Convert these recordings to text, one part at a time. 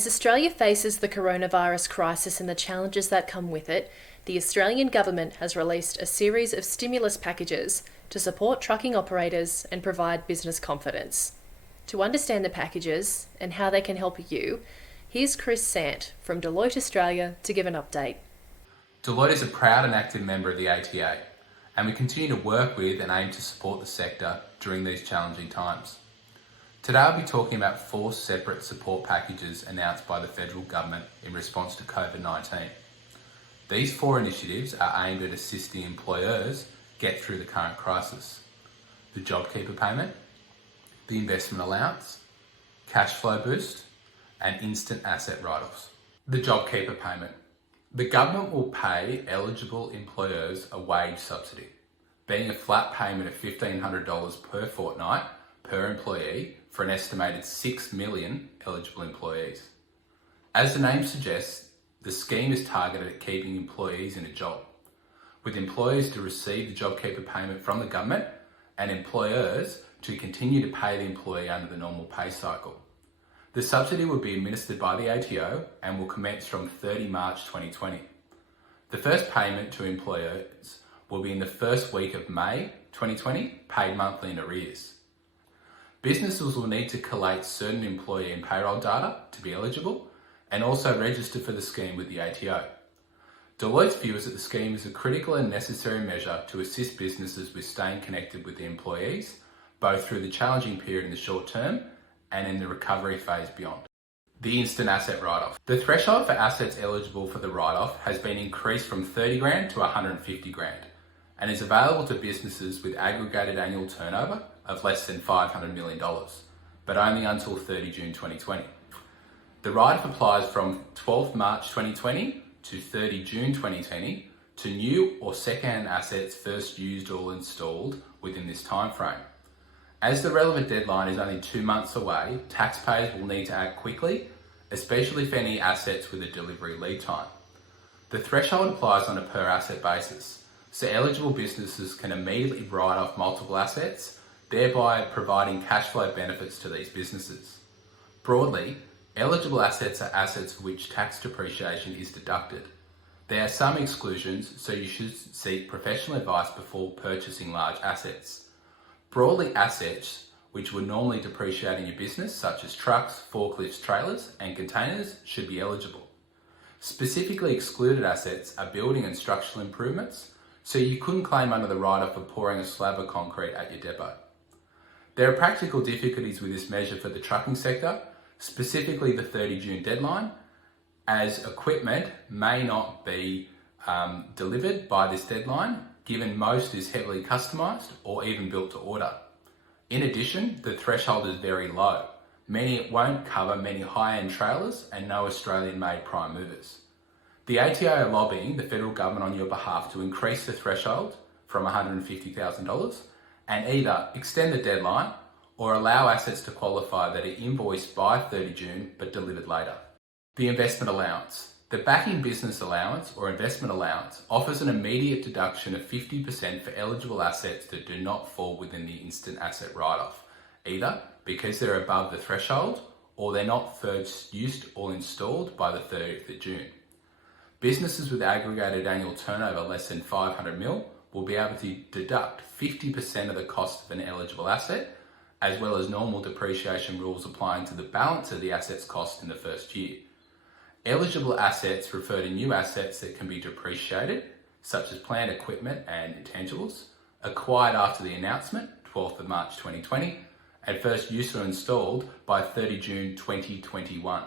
As Australia faces the coronavirus crisis and the challenges that come with it, the Australian government has released a series of stimulus packages to support trucking operators and provide business confidence. To understand the packages and how they can help you, here's Sant from Deloitte Australia to give an update. Deloitte is a proud and active member of the ATA, and we continue to work with and aim to support the sector during these challenging times. Today I'll be talking about 4 separate support packages announced by the federal government in response to COVID-19. These 4 initiatives are aimed at assisting employers get through the current crisis. The JobKeeper payment, the investment allowance, cash flow boost, and instant asset write-offs. The JobKeeper payment. The government will pay eligible employers a wage subsidy, being a flat payment of $1,500 per fortnight per employee for an estimated 6 million eligible employees. As the name suggests, the scheme is targeted at keeping employees in a job, with employers to receive the JobKeeper payment from the government and employers to continue to pay the employee under the normal pay cycle. The subsidy will be administered by the ATO and will commence from 30 March 2020. The first payment to employers will be in the first week of May 2020, paid monthly in arrears. Businesses will need to collate certain employee and payroll data to be eligible and also register for the scheme with the ATO. Deloitte's view is that the scheme is a critical and necessary measure to assist businesses with staying connected with their employees, both through the challenging period in the short term and in the recovery phase beyond. The instant asset write-off. The threshold for assets eligible for the write-off has been increased from 30 grand to 150 grand and is available to businesses with aggregated annual turnover of less than $500 million, but only until 30 June 2020. The write-off applies from 12 March 2020 to 30 June 2020 to new or second-hand assets first used or installed within this time frame. As the relevant deadline is only 2 months away, taxpayers will need to act quickly, especially for any assets with a delivery lead time. The threshold applies on a per asset basis, so eligible businesses can immediately write off multiple assets, thereby providing cash flow benefits to these businesses. Broadly, eligible assets are assets for which tax depreciation is deducted. There are some exclusions, so you should seek professional advice before purchasing large assets. Broadly, assets which would normally depreciate in your business, such as trucks, forklifts, trailers, and containers, should be eligible. Specifically excluded assets are building and structural improvements, so you couldn't claim under the write-off for pouring a slab of concrete at your depot. There are practical difficulties with this measure for the trucking sector, specifically the 30 June deadline, as equipment may not be delivered by this deadline, given most is heavily customised or even built to order. In addition, the threshold is very low, meaning it won't cover many high-end trailers and no Australian-made prime movers. The ATA are lobbying the federal government on your behalf to increase the threshold from $150,000 and either extend the deadline or allow assets to qualify that are invoiced by 30 June but delivered later. The investment allowance. The backing business allowance or investment allowance offers an immediate deduction of 50% for eligible assets that do not fall within the instant asset write-off, either because they're above the threshold or they're not first used or installed by the 30th of June. Businesses with aggregated annual turnover less than 500 mil will be able to deduct 50% of the cost of an eligible asset, as well as normal depreciation rules applying to the balance of the asset's cost in the first year. Eligible assets refer to new assets that can be depreciated, such as plant equipment and intangibles, acquired after the announcement, 12th of March 2020, and first used or installed by 30 June 2021.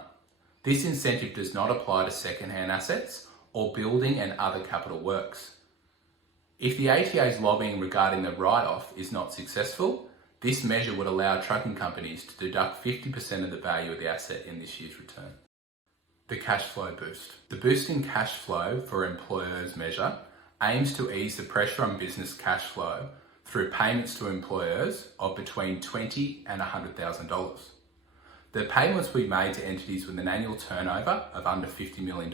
This incentive does not apply to second-hand assets or building and other capital works. If the ATA's lobbying regarding the write-off is not successful, this measure would allow trucking companies to deduct 50% of the value of the asset in this year's return. The cash flow boost. The boost in cash flow for employers measure aims to ease the pressure on business cash flow through payments to employers of between $20,000 and $100,000. The payments will be made to entities with an annual turnover of under $50 million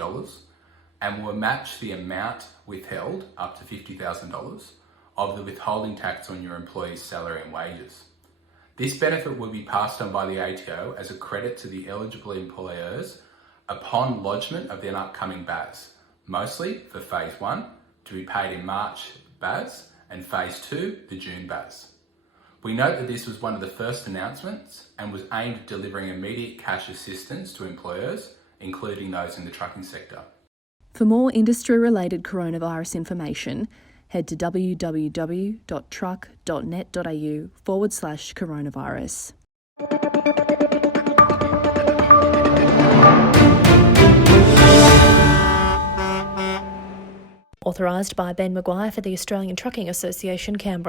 and will match the amount withheld up to $50,000 of the withholding tax on your employee's salary and wages. This benefit will be passed on by the ATO as a credit to the eligible employers upon lodgement of the upcoming BAS, mostly for Phase 1, to be paid in March BAS, and Phase 2, the June BAS. We note that this was one of the first announcements and was aimed at delivering immediate cash assistance to employers, including those in the trucking sector. For more industry-related coronavirus information, head to www.truck.net.au/coronavirus. Authorised by Ben Maguire for the Australian Trucking Association, Canberra.